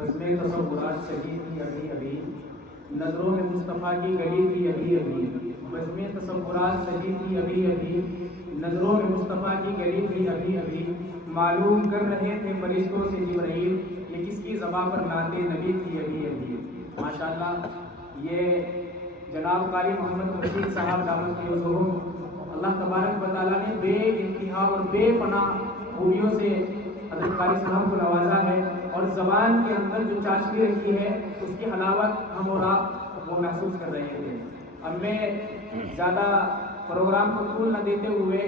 بزمِ تصورات سجی تھی ابھی ابھی، نظروں میں مصطفیٰ کی گلی تھی ابھی ابھی، بزمِ تصورات سجی تھی ابھی ابھی، نظروں میں مصطفیٰ کی گلی تھی ابھی ابھی، معلوم کر رہے تھے فرشتوں سے جبرائیل یہ کس کی زبان پر نعت نبی تھی ابھی ابھی۔ ماشاءاللہ یہ جناب قاری محمد رشید صاحب دامت فیضهم، اللہ تبارک و تعالیٰ نے بے انتہا اور بے پناہ خوبیوں سے حضرت قاری صاحب کو نوازا ہے، اور زبان کے اندر جو چاشنی رکھی ہے اس کی حلاوت ہم اور آپ وہ محسوس کر رہے تھے۔ اب میں زیادہ پروگرام کو طول نہ دیتے ہوئے،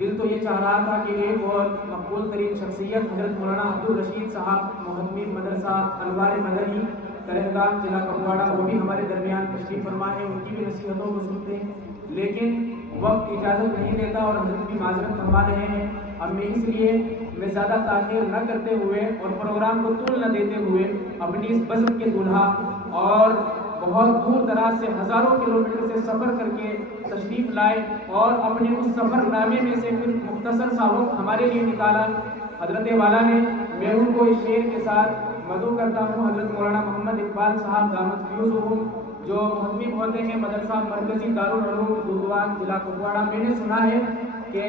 دل تو یہ چاہ رہا تھا کہ ایک اور مقبول ترین شخصیت حضرت مولانا عبدالرشید صاحب محتمی مدرسہ انوار مدنی ترہگام ضلع کپواڑہ وہ بھی ہمارے درمیان تشریف فرما ہے، ان کی بھی نصیحتوں کو سنتے ہیں، لیکن وقت اجازت نہیں دیتا اور حضرت بھی معذرت فرما رہے ہیں۔ اب میں اس لیے میں زیادہ تاخیر نہ کرتے ہوئے اور پروگرام کو طول نہ دیتے ہوئے اپنی اس بزم کے دولہا اور بہت دور دراز سے ہزاروں کلومیٹر سے سفر کر کے تشریف لائے اور اپنے اس سفر نامے میں سے پھر مختصر سا وقت ہمارے لیے نکالا حضرت والا نے، میں ان کو اس شعر کے ساتھ مدعو کرتا ہوں۔ حضرت مولانا محمد اقبال صاحب دامت فیضهم جو محتمم ہوتے ہیں مدرسہ مرکزی دارالعلوم دودوان ضلع کپواڑہ، میں نے سنا ہے کہ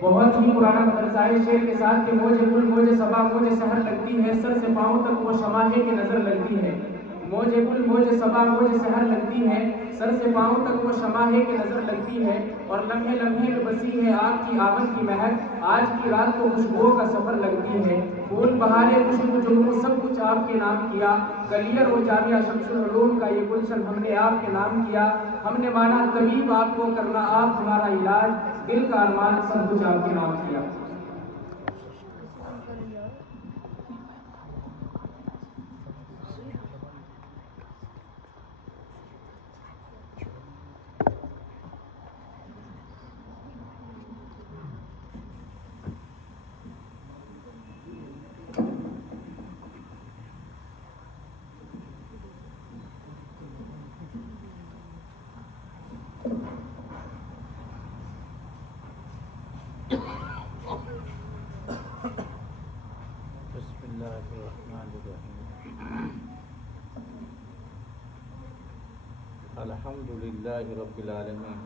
بہت ہی پرانا مدرسہ ہے، شعر کے ساتھ کہ موجے گل موجے صبا موجے سحر لگتی ہے، سر سے پاؤں تک وہ شماہے کی نظر لگتی ہے، موجے گل موجے صبا موجے سحر لگتی ہے، سر سے پاؤں تک وہ شماہے کی نظر لگتی ہے، اور لمحے لمحے میں بسی ہے آپ کی آمد کی مہک، آج کی رات کو خوشبوؤں کا سفر لگتی ہے، پھول بہارے خوشبو جگنو سب کچھ آپ کے نام کیا، کلیئر و جامعہ شمس العلوم کا یہ گلشن ہم نے آپ کے نام کیا، ہم نے مانا طبیب آپ کو کرنا آپ ہمارا علاج، دل کا ارمان سب کچھ آپ کے نام کیا۔ بسم اللہ الرحمن الرحیم، الحمد للہ رب العالمین،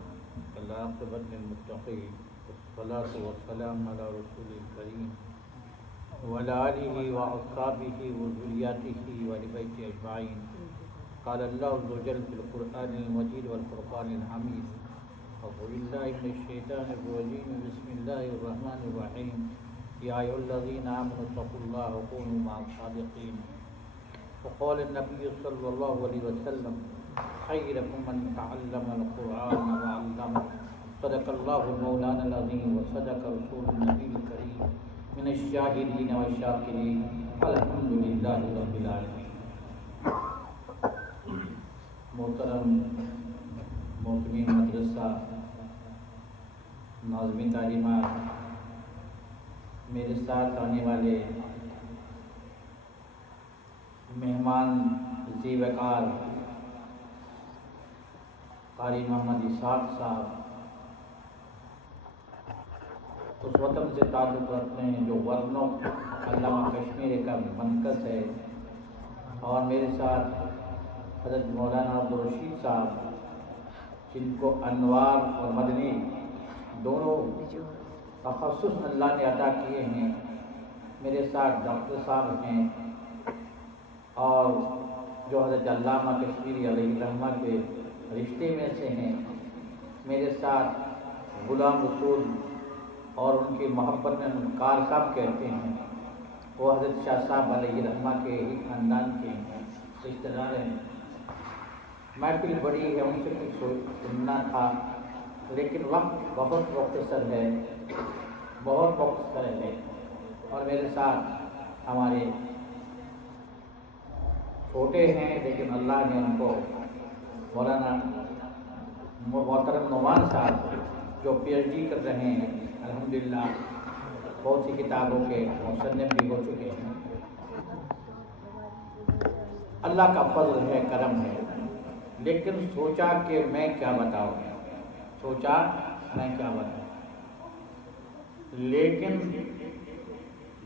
والعاقبۃ للمتقین، والصلاة والسلام علی رسول الکریم وعلی آلہ واصحابہ وذریاتہ وآل بیتہ اجمعین۔ قال اللہ عز وجل فی القرآن المجید والفرقان الحمید، اعوذ باللہ من الشیطان الرجیم، بسم اللہ الرحمن الرحیم، یا ایھا الذین آمنوا اتقوا اللہ وکونوا مع الصادقین۔ وقال النبی صلی اللہ علیہ وسلم خیرکم من تعلم القرآن وعلمہ، صدق اللہ مولانا العظیم وصدق رسول النبی الکریم، من الشاہدین والشاکرین، الحمد للہ رب العالمین۔ محترم محتمین مدرسہ، ناظمین تعلیمات، میرے ساتھ آنے والے مہمان ذی وقار قاری محمد اسحاق صاحب، اس وطن سے تعلق رکھتے ہیں جو ورنوں علامہ کشمیری کا مرکز ہے، اور میرے ساتھ حضرت مولانا عبدالرشید صاحب جن کو انوار اور مدنی دونوں تخصص اللہ نے عطا کیے ہیں، میرے ساتھ ڈاکٹر صاحب ہیں، اور جو حضرت علامہ کشمیری علیہ الرحمہ کے رشتے میں سے ہیں، میرے ساتھ غلام رسول اور ان کی محبت میں کار صاحب کہتے ہیں، وہ حضرت شاہ صاحب علیہ الرحمہ کے ہی خاندان کے رشتہ دار ہیں۔ محفل بڑی ہے، ان سے کچھ سننا تھا، لیکن وقت بہت مختصر ہے، بہت مختصر ہے، اور میرے ساتھ ہمارے چھوٹے ہیں لیکن اللہ نے ان کو مولانا محترم نعمان صاحب جو پی ایچ ڈی کر رہے ہیں، الحمدللہ بہت سی کتابوں کے مصنف بھی ہو چکے ہیں، اللہ کا فضل ہے، کرم ہے۔ لیکن سوچا کہ میں کیا بتاؤں، لیکن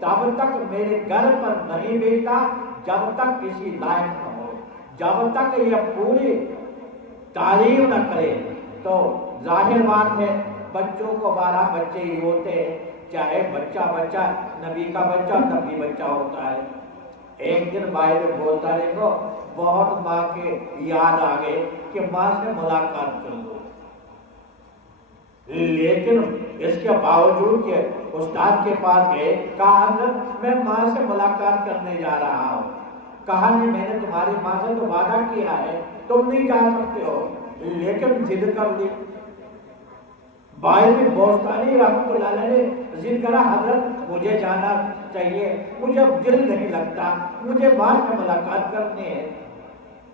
تب تک میرے گھر پر نہیں بھیجتا جب تک کسی لائق نہ ہو، جب تک یہ پوری تعلیم نہ کرے۔ تو ظاہر بات ہے بچوں کو 12 بچے ہی ہوتے ہیں، چاہے بچہ نبی کا بچہ تب بھی بچہ ہوتا ہے۔ ایک دن بھائی بولتانے کو بہت ماں کے یاد آ گئے کہ ماں سے ملاقات کر دو، لیکن اس کے باوجود کہ استاد کے پاس گئے، کہا حضرت میں ماں سے ملاقات کرنے جا رہا ہوں۔ کہا نہیں، میں نے تمہاری ماں سے تو وعدہ کیا ہے تم نہیں جا سکتے ہو، لیکن ضد کر لی۔ بھائی بوستانی رحمۃ اللہ علیہ نے ضد کرا، حضرت مجھے جانا چاہیے، مجھے دل نہیں لگتا، مجھے ماں سے ملاقات کرنی ہے۔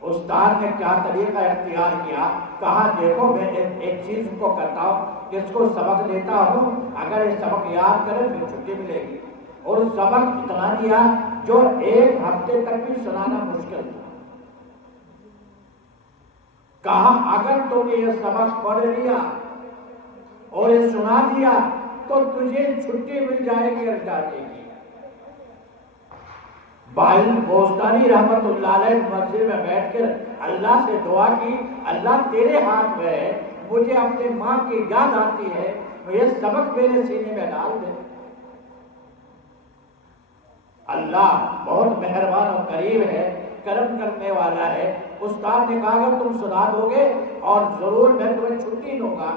استاد نے کیا طریقہ اختیار کیا، کہا دیکھو میں ایک چیز کو کرتا ہوں، اس کو سبق دیتا ہوں، اگر یہ سبق یاد کرے پھر چھٹی ملے گی۔ اور سبق اتنا دیا جو 1 ہفتے تک بھی سنانا مشکل تھا۔ کہا اگر تم نے یہ سبق پڑھ لیا اور یہ سنا دیا تو تجھے چھٹی مل جائے گی اور جانے کی۔ بھائی بوستانی رحمت اللہ علیہ مسجد میں بیٹھ کر اللہ سے دعا کی، اللہ تیرے ہاتھ میں ہے، مجھے اپنے ماں کی یاد آتی ہے، یہ سبق میرے سینے میں ڈال دے۔ اللہ بہت مہربان اور کریم ہے، کرم کرنے والا ہے۔ استاد نے کہا اگر تم سنا دو گے اور ضرور میں تمہیں چھٹی دوں گا۔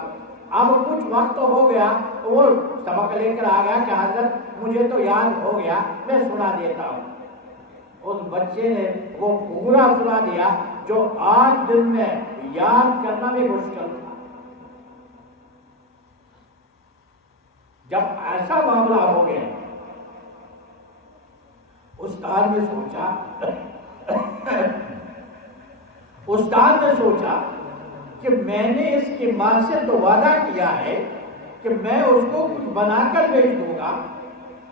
اب کچھ وقت ہو گیا، وہ سبق لے کر آ گیا کہ حضرت مجھے تو یاد ہو گیا، میں سنا دیتا ہوں۔ اس بچے نے وہ پورا سنا دیا جو 8 دن میں یاد کرنا بھی مشکل تھا۔ جب ایسا معاملہ ہو گیا، استاد نے سوچا کہ میں نے اس کی ماں سے تو وعدہ کیا ہے کہ میں اس کو کچھ بنا کر بھیج دوں گا،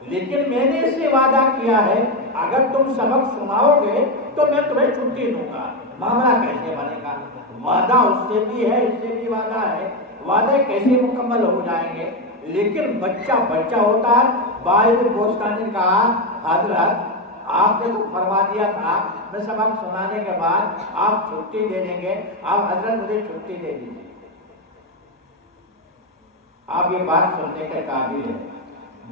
لیکن میں نے اس سے وعدہ کیا ہے اگر تم سبق سناؤ گے تو میں تمہیں چھٹی دوں گا۔ معاملہ کیسے بنے گا؟ وعدہ اس سے بھی ہے، اس سے بھی وعدہ ہے، وعدے کیسے مکمل ہو جائیں گے؟ لیکن بچہ ہوتا ہے۔ باعث بوستانی نے کہا حضرت آپ نے تو فرما دیا تھا میں سبق سنانے کے بعد آپ چھٹی دے دیں گے، آپ حضرت مجھے چھٹی دے دیجیے۔ آپ یہ بات سننے کے قابل ہیں۔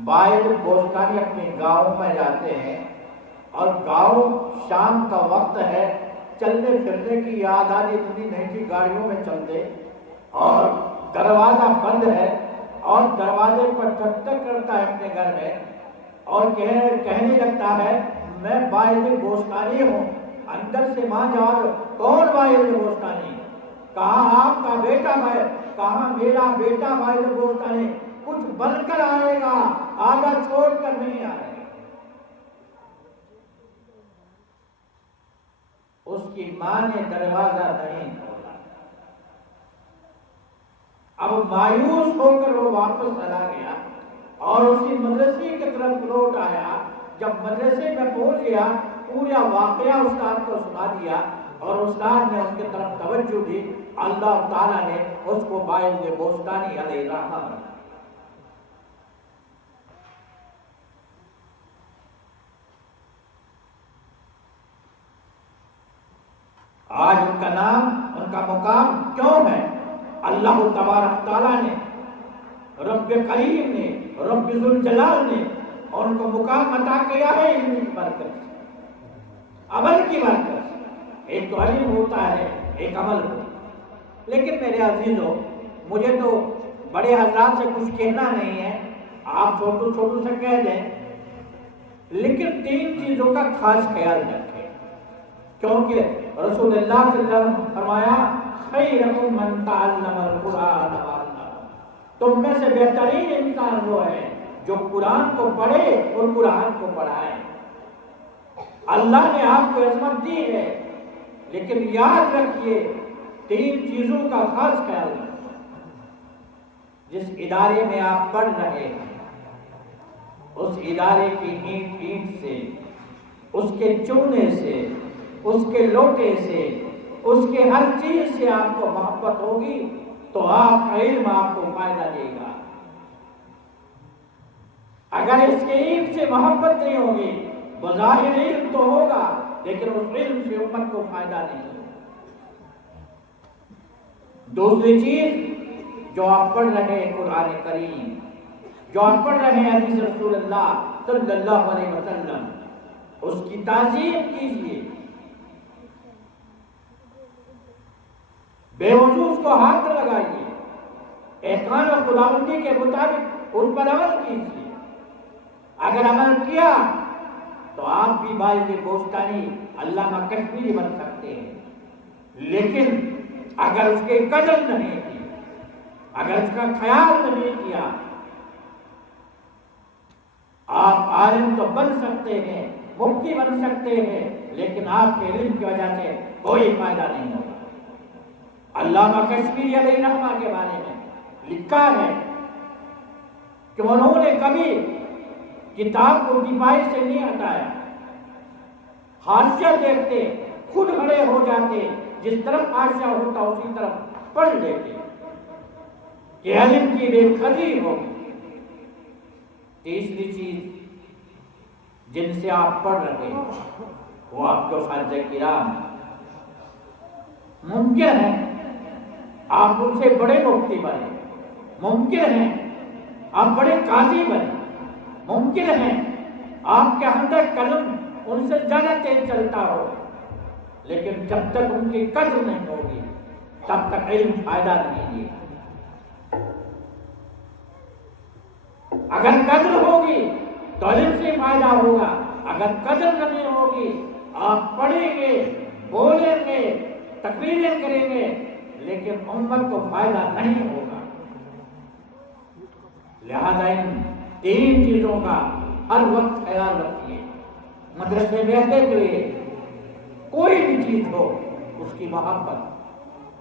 باعث بوستانی اپنے گاؤں میں جاتے ہیں اور گاؤں شام کا وقت ہے، چلنے پھرنے کی آزادی اتنی نہیں تھی، گاڑیوں میں چلتے، اور دروازہ بند ہے اور دروازے پر ٹک ٹک کرتا ہے اپنے گھر میں اور کہنے لگتا ہے میں باعث بوستانی ہوں۔ اندر سے ماں جواب، کون باعث بوستانی؟ کہا آپ کا بیٹا ہے۔ کہا میرا بیٹا باعث بوستانی کچھ بن کر آئے گا، آدھا چھوڑ کر نہیں آئے گا۔ اس کی ماں نے دروازہ نہیں کھولا۔ اب مایوس ہو کر وہ واپس چلا گیا اور اسی مدرسے کی طرف لوٹ آیا۔ جب مدرسے میں پہنچ گیا پورا واقعہ استاد کو سنا دیا اور استاد نے اس کی طرف توجہ دی، اللہ تعالیٰ نے اس کو باعث بوستانی علیہ رحمہ بنا۔ آج ان کا نام، ان کا مقام کیوں ہے؟ اللہ تبارک تعالیٰ نے، رب کریم نے، رب ذوالجلال نے ان کو مقام عطا کیا ہے علم کی برکت سے، عمل کی برکت سے۔ ایک تو علم ہوتا ہے، ایک عمل ہوتا ہے۔ لیکن میرے عزیزوں، مجھے تو بڑے حضرات سے کچھ کہنا نہیں ہے، آپ چھوٹو سے کہہ دیں، لیکن 3 چیزوں کا خاص خیال رکھیں، کیونکہ رسول اللہ صلی اللہ علیہ وسلم نے فرمایا خیرکم من تعلم القرآن وعلمہ، تم میں سے بہترین انسان وہ ہے جو قرآن کو پڑھے اور قرآن کو پڑھائے۔ اللہ نے آپ کو عظمت دی ہے، لیکن یاد رکھیے 3 چیزوں کا خاص خیال رکھیں۔ جس ادارے میں آپ پڑھ رہے ہیں اس ادارے کی اینٹ سے، اس کے چونے سے، اس کے لوٹے سے، اس کے ہر چیز سے آپ کو محبت ہوگی تو آپ کا علم آپ کو فائدہ دے گا۔ اگر اس کے علم سے محبت نہیں ہوگی، بظاہر علم تو ہوگا لیکن اس علم سے امت کو فائدہ نہیں ہوگا۔ دوسری چیز، جو آپ پڑھ رہے ہیں قرآن کریم، جو آپ پڑھ رہے ہیں حدیث رسول اللہ صلی اللہ علیہ وسلم، اس کی تعظیم کیجیے، بے وجہ اس کو ہاتھ نہ لگائیے، احکام خداوندی کے مطابق اس پر عمل کیجیے۔ اگر عمل کیا تو آپ بھی باعث بوستانی علامہ کشمیری بن سکتے ہیں، لیکن اگر اس کے قدر نہیں کی، اگر اس کا خیال نہیں کیا، آپ عالم تو بن سکتے ہیں، مفتی بن سکتے ہیں، لیکن آپ کے علم کی وجہ سے کوئی فائدہ نہیں ہوگا۔ علامہ کشمیری علیہ رحمہ کے بارے میں لکھا ہے کہ انہوں نے کبھی کتاب کو ٹپائی سے نہیں ہٹایا، حاشیہ دیکھتے خود کھڑے ہو جاتے، جس طرف حاشیہ ہوتا اسی طرف پڑھ لیتے کہ علم کی بے قدری ہوگی۔ تیسری چیز جن سے آپ پڑھ رہے ہیں وہ آپ کو فرض کرام، ممکن ہے آپ ان سے بڑے مفتی بنے، ممکن ہے آپ بڑے قاضی بنے، ممکن ہے آپ کے اندر قلم ان سے زیادہ تیز چلتا ہو، لیکن جب تک ان کی قدر نہیں ہوگی تب تک علم فائدہ نہیں دے گا۔ اگر قدر ہوگی تو علم سے فائدہ ہوگا، اگر قدر نہیں ہوگی آپ پڑھیں گے، بولیں گے، تقریریں کریں گے، لیکن امت کو فائدہ نہیں ہوگا۔ لہذا ان تین چیزوں کا ہر وقت خیال رکھیے۔ مدرسے بیٹھتے ہوئے کوئی بھی چیز ہو، اس کی محبت،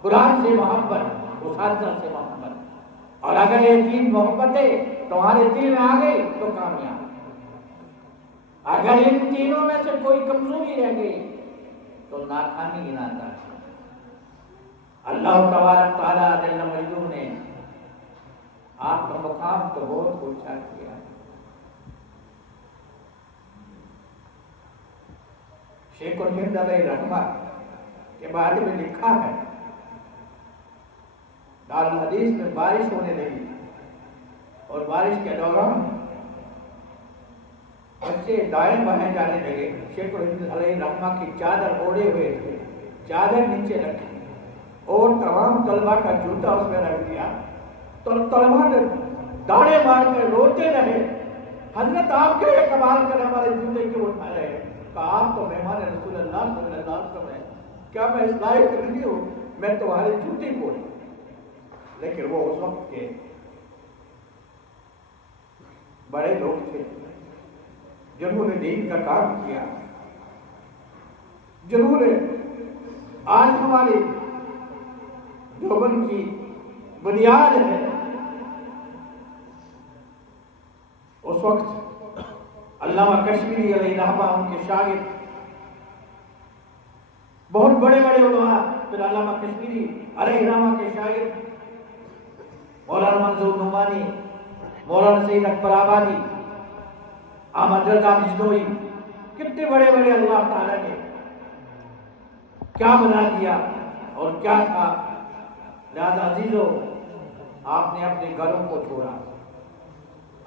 قرآن سے محبت، اساتذہ سے محبت، اور اگر یہ تین محبتیں تمہارے دل میں آ گئی تو کامیاب۔ اگر ان تینوں میں سے کوئی کمزوری رہ گئی تو ناکامی ہی ناتا ہے۔ اللہ تبارک تعالیٰ جل مجدہ نے آپ کا مقام تو بہت اونچا کیا۔ شیخ الہند علیہ رحمہ کے بارے میں لکھا ہے، دارالحدیث میں بارش ہونے لگی اور بارش کے دوران بچے دائیں بائیں جانے لگے۔ شیخ الہند علیہ رحمہ کی چادر اوڑھے ہوئے تھے، چادر نیچے رکھی اور تمام طلبہ کا جوتا اس میں رکھ دیا، تو طلبہ نے داڑے مار کر روتے رہے، حضرت آپ کیوں یہ کمال کر ہمارے جوتے کیوں اٹھا رہے ہیں؟ کہا آپ تو مہمان رسول اللہ صلی اللہ علیہ وسلم ہیں، کیا میں اس لائق نہیں ہوں میں تمہارے جوتے پوچھوں؟ لیکن وہ اس وقت کے بڑے لوگ تھے جنہوں نے دین کا کام کیا، جنہوں نے آج ہماری دیوبند کی بنیاد ہے۔ اس وقت علامہ کشمیری علیہ رحمہ ان کے شاگرد بہت بڑے بڑے علماء، پھر علامہ کشمیری علیہ رحمہ کے شاگرد مولانا منظور نعمانی، مولانا سید اکبر آبادی، احمد رضا بجنوئی، کتنے بڑے بڑے اللہ تعالیٰ نے کیا بنا دیا اور کیا تھا۔ لہذا عزیزو، آپ نے اپنے گھروں کو چھوڑا،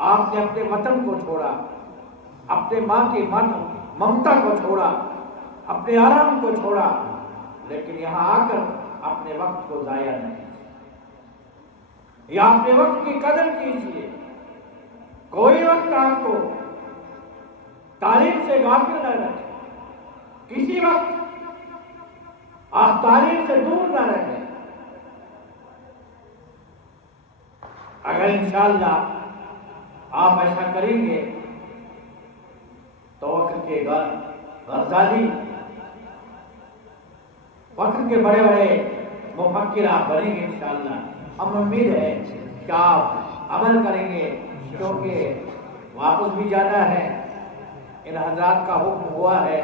آپ نے اپنے وطن کو چھوڑا، اپنے ماں کی ممتا کو چھوڑا، اپنے آرام کو چھوڑا، لیکن یہاں آ کر اپنے وقت کو ضائع نہیں، یا اپنے وقت کی قدر کیجیے۔ کوئی وقت آپ کو تعلیم سے غافل نہ رکھے، کسی وقت آپ تعلیم سے دور نہ رہیں۔ اگر انشاءاللہ آپ ایسا کریں گے تو وقت کے غزالی، وقت کے بڑے بڑے مفکر آپ بنیں گے انشاءاللہ۔ ہم امید ہے کہ آپ عمل کریں گے، کیونکہ واپس بھی جانا ہے۔ ان حضرات کا حکم ہوا ہے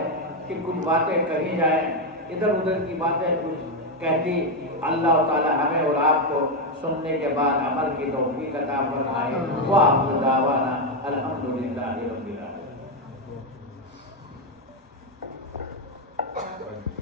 کہ کچھ باتیں کہی جائیں، ادھر ادھر کی باتیں کچھ کہتی، اللہ تعالی ہمیں اور آپ کو سننے کے بعد عمل کی توفیق عطا فرمائے۔ وآخر دعوانا الحمدللہ رب العالمین.